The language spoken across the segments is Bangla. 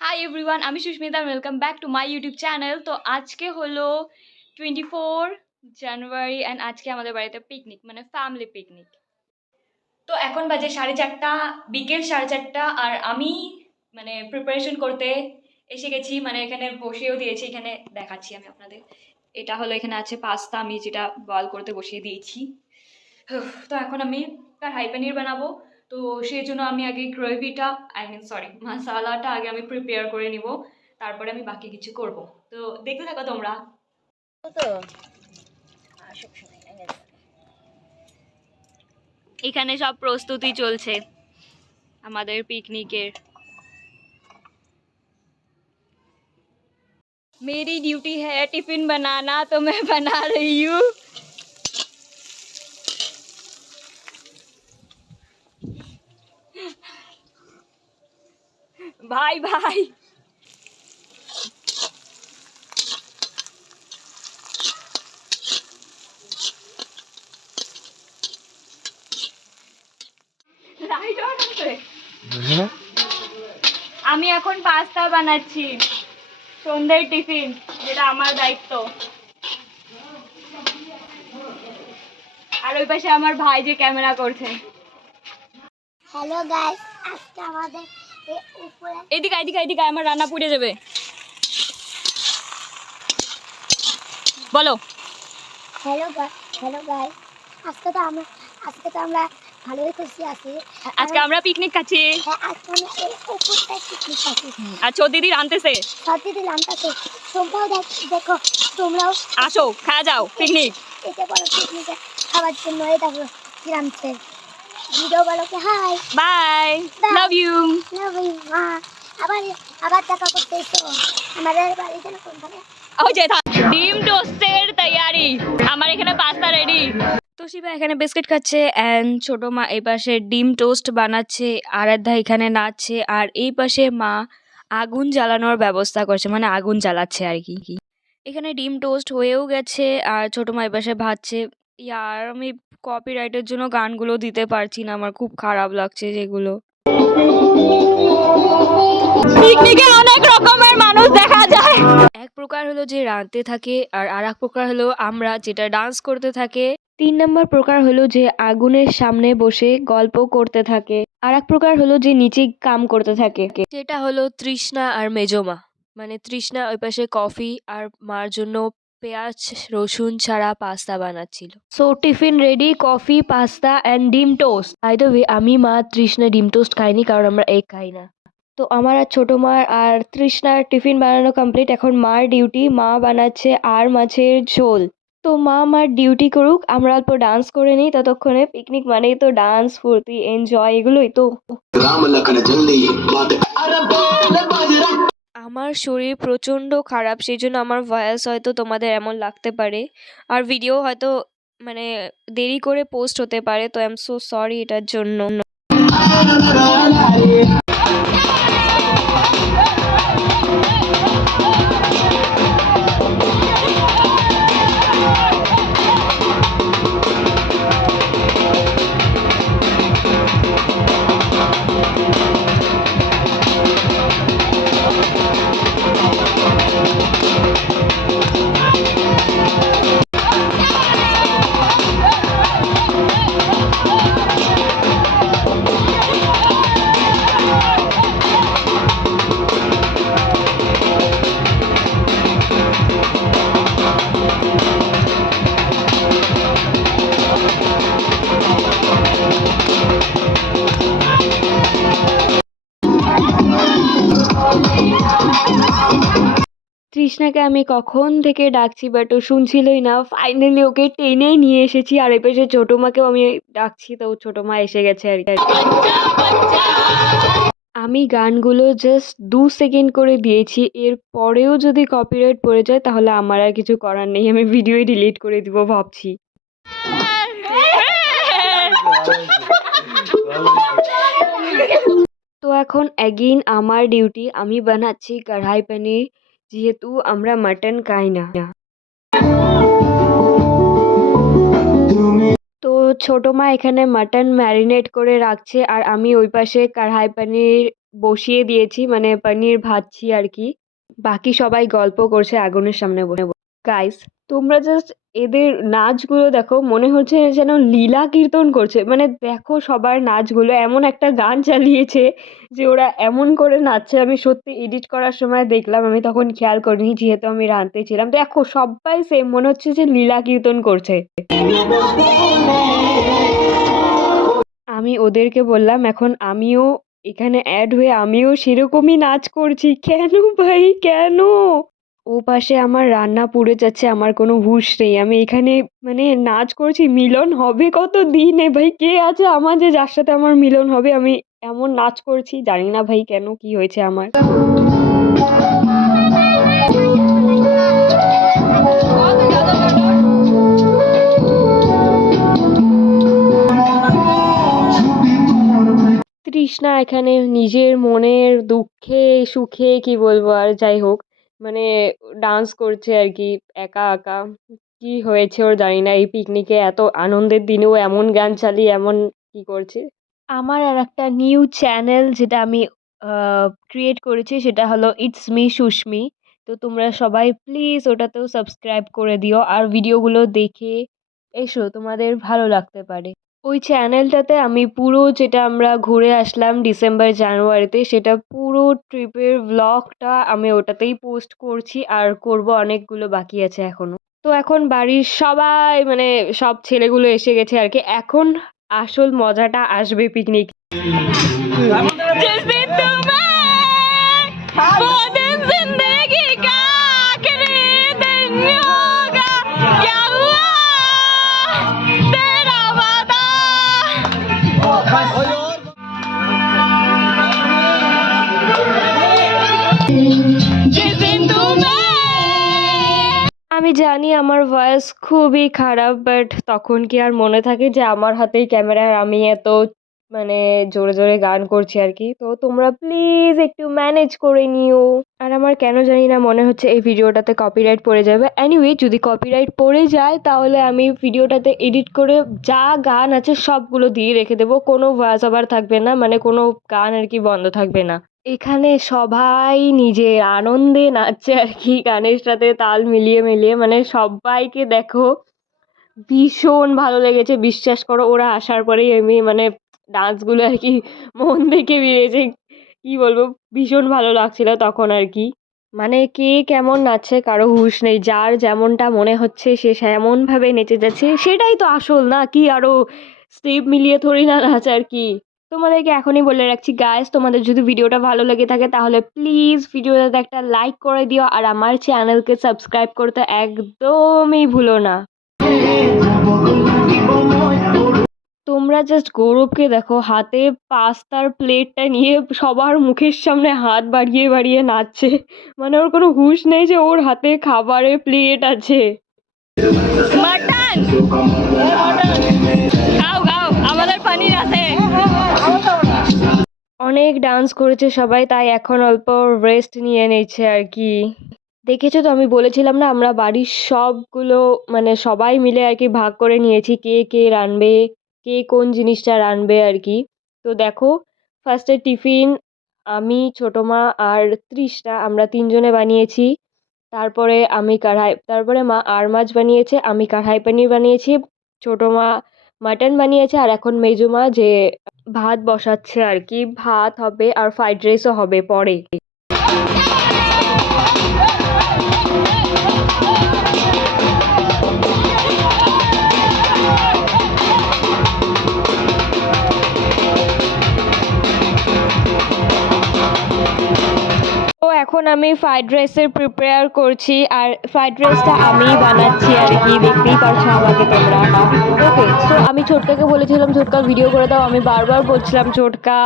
হাই এভরিওয়ান, আমি Susmita. Welcome back to my YouTube channel. তো আজকে হলো 24 জানুয়ারি অ্যান্ড আজকে আমাদের বাড়িতে পিকনিক, মানে ফ্যামিলি পিকনিক। তো এখন বাজে 4:30, বিকেল 4:30, আর আমি মানে প্রিপারেশন করতে এসে গেছি, মানে এখানে বসিয়েও দিয়েছি। এখানে দেখাচ্ছি আমি আপনাদের, এটা হলো, এখানে আছে পাস্তা, আমি যেটা বয়েল করতে বসিয়ে দিয়েছি। তো এখন আমি কড়াই পনির বানাবো। তো সেই জন্য আমি আগে গ্রেভিটা, মশালাটা আগে আমি প্রিপেয়ার করে নিব, তারপরে আমি বাকি কিছু করব। তো দেখতে থাকো তোমরা। এখানে সব প্রস্তুতি চলছে আমাদের পিকনিকের। मेरी ड्यूटी है टिफिन बनाना, तो मैं बना रही हूँ। भाई भाई লাইট অন আছে। আমি এখন পাস্তা বানাচ্ছি, সন্ধ্যের টিফিন, যেটা আমার দায়িত্ব। আর ওই পাশে আমার ভাই যে ক্যামেরা করছে। হ্যালো গাইস, আজকে আমাদের উপরে এদিকে এদিকে এদিকে, আমার রান্না পুড়ে যাবে। বলো। হ্যালো গাইস, আজকে তো আমরা ভালোই খুশি আছি। আজকে আমরা পিকনিক খাচ্ছি। হ্যাঁ, আজকে আমরা এই উপরটায় পিকনিক খাচ্ছি। আর ছোট দিদি রাঁধতেছে। সত্যি লামটাছে, তোমরাও দেখো, তোমরাও আসো, খাওয়া যাও পিকনিক। এটা বড় পিকনিকে খাবার জন্য এই দেখো কি রামছে। ভিডিও বলো কি hi bye, love you. Love you. আবার আবার দেখা করতে এসো আমাদের বাড়িতে না কোনখানে। ওই যে ডিম টোস্টের তৈয়ারি, আমার এখানে পাস্তা রেডি। তোশিবা এখানে বিস্কিট খাচ্ছে অ্যান্ড ছোট মা এই পাশে ডিম টোস্ট বানাচ্ছে, আরাধ্যা এখানে নাচছে, আর এই পাশে মা আগুন জ্বালানোর ব্যবস্থা করছে, মানে আগুন জ্বালাচ্ছে আর কি। এখানে ডিম টোস্ট হয়েও গেছে আর ছোট মা এই পাশে ভাজছে। ইয়ার, আমি কপিরাইটের জন্য গানগুলো দিতে পারছি না, আমার খুব খারাপ লাগছে যেগুলো। পিকনিকে অনেক রকমের মানুষ দেখা যায়। এক প্রকার হলো যে রাঁধতে থাকে, আর আরেক প্রকার হলো আমরা যেটা ডান্স করতে থাকে। 3 নম্বর প্রকার হলো যে আগুনের সামনে বসে গল্প করতে থাকে। আর এক প্রকার হলো যে নিচে কাম করতে থাকে, যেটা হলো তৃষ্ণা আর মেজমা। মানে তৃষ্ণা ওই পাশে কফি আর মার জন্য পেঁয়াজ রসুন ছাড়া পাস্তা বানাচ্ছিল। So tiffin ready, coffee, pasta and ডিম টোস্ট। বাই দ্য ওয়ে, আমি মা তৃষ্ণা ডিম টোস্ট খাইনি, কারণ আমরা এগ খাই না। তো আমার আর ছোট মার আর তৃষ্ণার টিফিন বানানো কমপ্লিট। এখন মার ডিউটি, মা বানাচ্ছে আর মাছের ঝোল। তো মা আমার ডিউটি করুক, আমরা অল্প ডান্স করে নিই ততক্ষণে। পিকনিক মানেই তো ডান্স, ফুর্তি, এনজয়, এগুলোই তো। আমার শরীর প্রচণ্ড খারাপ, সেই জন্য আমার ভয়েস হয়তো তোমাদের এমন লাগতে পারে, আর ভিডিও হয়তো মানে দেরি করে পোস্ট হতে পারে। তো আই এম সো সরি এটার জন্য। তৃষ্ণাকে আমি কখন থেকে ডাকছি, বাট ও শুনছিলই না। ফাইনালি ওকে টেনে নিয়ে এসেছি, আর এই পাশে ছোট মাকেও আমি ডাকছি, তো ছোট মা এসে গেছে আর কি। আমি গানগুলো জাস্ট 2 সেকেন্ড করে দিয়েছি, এর পরেও যদি কপিরাইট পড়ে যায় তাহলে আমার আর কিছু করার নেই, আমি ভিডিওই ডিলিট করে দিব ভাবছি। তো এখন অ্যাগেইন আমার ডিউটি, আমি বানাচ্ছি কড়াই পনির, যেহেতু আমরা মাটন খাই না। তো ছোট মা এখানে মাটন ম্যারিনেট করে রাখছে, আর আমি ওই পাশে কড়াই পনির বসিয়ে দিয়েছি, মানে পনির ভাজছি আর কি। বাকি সবাই গল্প করছে আগুনের সামনে বসে। গাইস, তোমরা জাস্ট এদের নাচগুলো দেখো, মনে হচ্ছে যেন লীলা কীর্তন করছে। মানে দেখো সবার নাচগুলো, এমন একটা গান চালিয়েছে যে ওরা এমন করে নাচছে। আমি সত্যি এডিট করার সময় দেখলাম, আমি তখন খেয়াল করিনি যেহেতু আমি রাঁধতে ছিলাম। দেখো সবাই সেম, মনে হচ্ছে যে লীলা কীর্তন করছে। আমি ওদেরকে বললাম এখন আমিও এখানে অ্যাড হয়ে আমিও সেরকমই নাচ করছি। কেন ভাই, কেন? ওপাশে আমার রান্না পুড়ে যাচ্ছে, আমার কোনো হুঁশ নেই। আমি এখানে মানে নাচ করছি, মিলন হবে কত দিনে ভাই? কে আছে আমার যে যার সাথে আমার মিলন হবে? আমি এমন নাচ করছি, জানি না ভাই কেন, কি হয়েছে আমার। তৃষ্ণা এখানে নিজের মনের দুঃখে সুখে কি বলবো আর, যাই হোক, মানে ডান্স করছে আর কি একা একা। কি হয়েছে ওর জানি না, এই পিকনিকে এত আনন্দের দিনেও এমন গান চালিয়ে এমন কি করছে। আমার আর একটা নিউ চ্যানেল যেটা আমি ক্রিয়েট করেছি সেটা হলো ইটস মি সুস্মি। তো তোমরা সবাই প্লিজ ওটাতেও সাবস্ক্রাইব করে দিও আর ভিডিওগুলো দেখে এসো, তোমাদের ভালো লাগতে পারে। ওই চ্যানেলটাতে আমি পুরো যেটা আমরা ঘুরে আসলাম ডিসেম্বর জানুয়ারিতে, সেটা পুরো ট্রিপের ভ্লগটা আমি ওটাতেই পোস্ট করছি, আর করব, অনেকগুলো বাকি আছে এখনো। তো এখন বাড়ির সবাই মানে সব ছেলেগুলো এসে গেছে আর কি, এখন আসল মজাটা আসবে পিকনিক। जैसे तुम्हें वो दिन जिंदगी का आखिरी दिन होगा, क्या हुआ तेरा वादा। जिस दिन तुम्हें, আমি জানি আমার ভয়েস খুবই খারাপ, বাট তখন কি আর মনে থাকে যে আমার হাতেই ক্যামেরা আর আমি এত মানে জোরে জোরে গান করছি আর কি। তো তোমরা প্লিজ একটু ম্যানেজ করে নিও। আর আমার কেন জানি না মনে হচ্ছে এই ভিডিওটাতে কপিরাইট পড়ে যাবে। এনিওয়ে, যদি কপিরাইট পড়ে যায় তাহলে আমি ভিডিওটাতে এডিট করে যা গান আছে সবগুলো দিয়ে রেখে দেবো, কোনো ভয়েস ওভার থাকবে না, মানে কোনো গান আর কি বন্ধ থাকবে না। এখানে সবাই নিজের আনন্দে নাচছে আর কি, গানের সাথে তাল মিলিয়ে মিলিয়ে। মানে সবাইকে দেখো ভীষণ ভালো লেগেছে, বিশ্বাস করো। ওরা আসার পরেই আমি মানে ডান্সগুলো আর কি মন থেকে বেরিয়েছে। কি বলবো, ভীষণ ভালো লাগছিল তখন আর কি। মানে কে কেমন নাচছে কারো হুঁশ নেই, যার যেমনটা মনে হচ্ছে সে সেমনভাবে নেচে যাচ্ছে, সেটাই তো আসল, না কি? আরো স্টেপ মিলিয়ে থোড়ি না নাচ আর কি। তোমাদেরকে এখনই বলে রাখছি গাইস, তোমাদের যদি ভিডিওটা ভালো লেগে থাকে তাহলে প্লিজ ভিডিওটাতে একটা লাইক করে দিও, আর আমার চ্যানেলকে সাবস্ক্রাইব করতে একদমই ভুলো না। তোমরা জাস্ট গৌরবকে দেখো, হাতে পাস্তার প্লেটটা নিয়ে সবার মুখের সামনে হাত বাড়িয়ে বাড়িয়ে নাচছে। মানে ওর কোনো হুঁশ নেই যে ওর হাতে খাবারের প্লেট আছে। মাটন খাও খাও, আমাদের পানির আছে। অনেক ডান্স করেছে সবাই, তাই এখন অল্প রেস্ট নিয়ে নিচ্ছে আর কি। দেখেছো তো, আমি বলেছিলাম না আমরা বাড়ির সবগুলো মানে সবাই মিলে আর কি ভাগ করে নিয়েছি কে কে রাঁধবে, কে কোন জিনিসটা রাঁধবে আর কি। তো দেখো, ফার্স্টে টিফিন আমি, ছোটো মা আর তৃষ্ণা আমরা তিনজনে বানিয়েছি। তারপরে মা আর মাছ বানিয়েছে, আমি কড়াই পনির বানিয়েছি, ছোটো মা মাটন বানিয়েছে, আর এখন মেজো মা যে ভাত বসাচ্ছে আর কি। ভাত হবে আর ফ্রাইড রাইসও হবে পরে। তো এখন আমি ফ্রাইড রাইসের প্রিপেয়ার করছি, আর ফ্রাইড রাইসটা আমিই বানাচ্ছি আর কি, দেখতেই পারছো আমাকে তোমরা। ওকে, সো আমি ছোটকাকে বলেছিলাম ছোটকা ভিডিও করে দাও, আমি বারবার বলছিলাম ছোটকা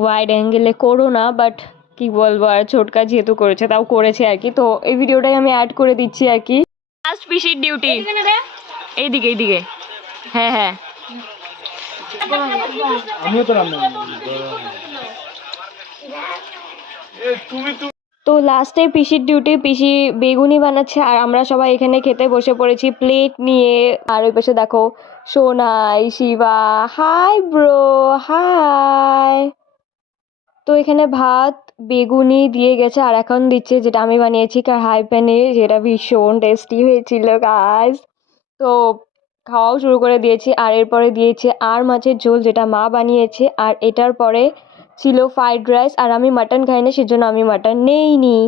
ওয়াইড অ্যাঙ্গেলে করো না, বাট কি বলবো আর, ছোটকা যেহেতু করেছে তাও করেছে আর কি। তো এই ভিডিওটাই আমি অ্যাড করে দিচ্ছি আর কি। লাস্ট পিসির ডিউটি এইদিকে এইদিকে, হ্যাঁ হ্যাঁ। তো লাস্টে পিসির ডিউটি, পিসি বেগুনি বানাচ্ছে আর আমরা সবাই এখানে খেতে বসে পড়েছি প্লেট নিয়ে। আর ওই পাশে দেখো Sonai, Shiba, hi bro, hi. তো এখানে ভাত বেগুনি দিয়ে গেছে আর এখন দিচ্ছে যেটা আমি বানিয়েছি কড়াই পনির, যেটা ভীষণ টেস্টি হয়েছিল গাইস। তো খাওয়াও শুরু করে দিয়েছি আর এরপরে দিয়েছে আর মাছের ঝোল যেটা মা বানিয়েছে, আর এটার পরে ছিল ফ্রাইড রাইস। আর আমি মাটন খাই না, সেজন্য আমি মাটন নেইনি।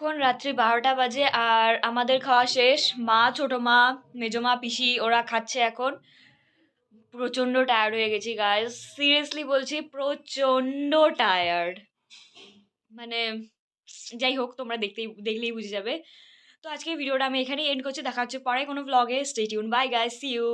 এখন রাত্রি 12টা বাজে আর আমাদের খাওয়া শেষ। মা, ছোট মা, মেজো মা, পিসি ওরা খাচ্ছে এখন। প্রচণ্ড টায়ার্ড হয়ে গেছি গাইস, সিরিয়াসলি বলছি প্রচণ্ড টায়ার্ড। মানে যাই হোক, তোমরা দেখলেই বুঝে যাবে। তো আজকে ভিডিওটা আমি এখানেই এন্ড করছি, দেখা হচ্ছে পরে কোনো ব্লগে। Stay tune, bye guys, see you.